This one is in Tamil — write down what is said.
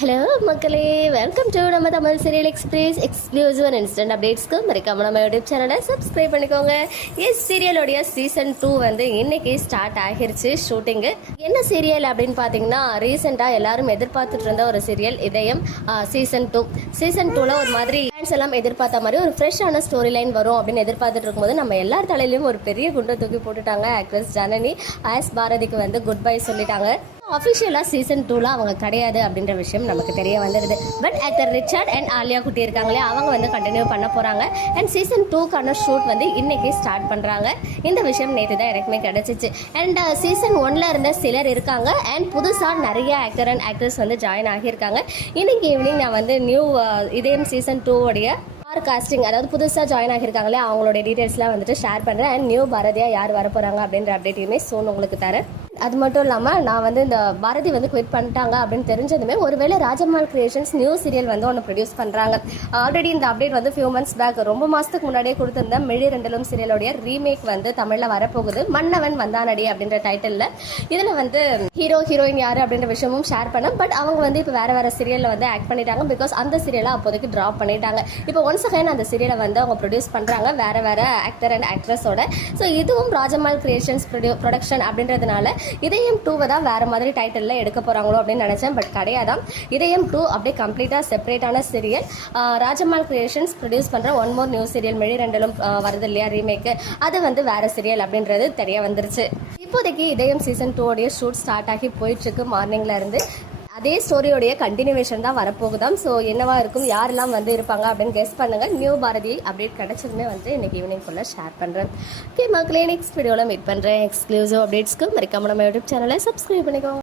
ஹலோ மக்களே. வெல்கம் டு நம்ம Tamil serial express exclusive and instant அப்டேட்ஸ்க்கு மறக்காம நம்ம யூடியூப் சேனலை சப்ஸ்கிரைப் பண்ணிக்கோங்க. எஸ் சீரியலோடைய சீசன் டூ வந்து இன்னைக்கு ஸ்டார்ட் ஆகிருச்சு. ஷூட்டிங்கு என்ன சீரியல் அப்படின்னு பார்த்தீங்கன்னா ரீசெண்டாக எல்லாரும் எதிர்பார்த்துட்டு இருந்த ஒரு சீரியல் இதயம் சீசன் டூ சீசன் டூவில் ஒரு மாதிரி ஃபேன்ஸ் எல்லாம் எதிர்பார்த்த மாதிரி ஒரு ஃப்ரெஷ்ஷான ஸ்டோரி லைன் வரும் அப்படின்னு எதிர்பார்த்துட்டு இருக்கும்போது நம்ம எல்லார் தலையிலையும் ஒரு பெரிய குண்டை தூக்கி போட்டுட்டாங்க ஆக்ட்ரஸ் ஜனனி. ஆஸ் பாரதிக்கு வந்து குட் பை சொல்லிட்டாங்க அஃபிஷியலாக சீசன் டூவில் அவங்க கிடையாது அப்படின்ற விஷயம் நமக்கு தெரிய வந்துடுது. But actor Richard and Alia குட்டி இருக்காங்களே அவங்க வந்து கண்டினியூ பண்ண போகிறாங்க அண்ட் சீசன் டூக்கான ஷூட் வந்து இன்றைக்கி ஸ்டார்ட் பண்ணுறாங்க இந்த விஷயம் நேற்று தான் எனக்குமே கிடச்சிச்சு. அண்ட் சீசன் uh, ஒன்ல இருந்த சிலர் இருக்காங்க. அண்ட் புதுசாக நிறைய ஆக்டர் அண்ட் ஆக்ட்ரஸ் வந்து ஜாயின் ஆகியிருக்காங்க. இன்றைக்கி ஈவினிங் நான் வந்து நியூ uh, இதே சீசன் டூ ஆர் காஸ்டிங் அதாவது புதுசாக ஜாயின் ஆகியிருக்காங்களே அவங்களுடைய டீட்டெயில்ஸ்லாம் வந்துட்டு ஷேர் பண்ணுறேன் அண்ட் நியூ பாரதியா யார் வர போகிறாங்க அப்படின்ற அப்டேட்டையுமே சோன் உங்களுக்கு தரேன். அது மட்டும் இல்லாமல் நான் வந்து இந்த பாரதி வந்து குவிட் பண்ணிட்டாங்க அப்படின்னு தெரிஞ்சதுமே ஒருவேளை ராஜம்மாள் கிரியேஷன்ஸ் நியூ சீரியல் வந்து ஒன்று ப்ரொடியூஸ் பண்ணுறாங்க ஆல்ரெடி இந்த அப்டேட் வந்து ஃபியூ மந்த்ஸ் பேக் ரொம்ப மாதத்துக்கு முன்னாடியே கொடுத்துருந்த மிழி ரெண்டலும் சீரியலோடைய ரீமேக் வந்து தமிழில் வரப்போகுது. மன்னவன் வந்தானடி அப்படின்ற டைட்டிலில் இதில் வந்து ஹீரோ ஹீரோயின் யார் அப்படின்ற விஷயமும் ஷேர் பண்ணேன் பட் அவங்க வந்து இப்போ வேறு வேறு சீரியலில் வந்து ஆக்ட் பண்ணிட்டாங்க பிகாஸ் அந்த சீரியலை அப்போதைக்கு ட்ராப் பண்ணிட்டாங்க. இப்போ ஒன்ஸ் அகைன் அந்த சீரியலை வந்து அவங்க ப்ரொடியூஸ் பண்ணுறாங்க வேறு வேறு ஆக்டர் அண்ட் ஆக்ட்ரஸோட ஸோ இதுவும் ராஜம்மாள் கிரியேஷன்ஸ் ப்ரொடியூ ப்ரொடக்ஷன் அப்படின்றதுனால இதயம் டூவை தான் வேறு மாதிரி டைட்டிலில் எடுக்க போகிறாங்களோ அப்படின்னு நினச்சேன் பட் கிடையாதான் இதயம் டூ அப்படியே கம்ப்ளீட்டாக செப்பரேட்டான சீரியல் ராஜம்மாள் கிரியேஷன்ஸ் ப்ரொடியூஸ் பண்ணுற ஒன் மோர் நியூ சீரியல் மெழி ரெண்டலும் வருது இல்லையா ரீமேக்கு அது வந்து வேறு சீரியல் அப்படின்றது தெரிய வந்துருச்சு. இப்போதைக்கு இதயம் சீசன் டூ டூவோடைய ஷூட் ஸ்டார்ட் ஆகி போயிட்டுருக்கு மார்னிங்ல இருந்து. அதே ஸ்டோரியோடைய கண்டினியூவேஷன் தான் வரப்போகுதாம். ஸோ என்னவா இருக்கும் யாரெல்லாம் வந்து இருப்பாங்க அப்படின்னு கெஸ் பண்ணுங்க. நியூ பாரதி அப்டேட் கிடைச்சதுமே வந்து இன்னைக்கு ஈவினிங் ஃபுல்லாக ஷேர் பண்ணுறேன் ஓகே மக்களே நெக்ஸ்ட் வீடியோவில் மீட் பண்ணுறேன் எக்ஸ்க்ளூசிவ் அப்டேட்ஸ்க்கு மறக்காம நம்ம யூடியூப் சேனலை சப்ஸ்கிரைப் பண்ணிக்கோங்க.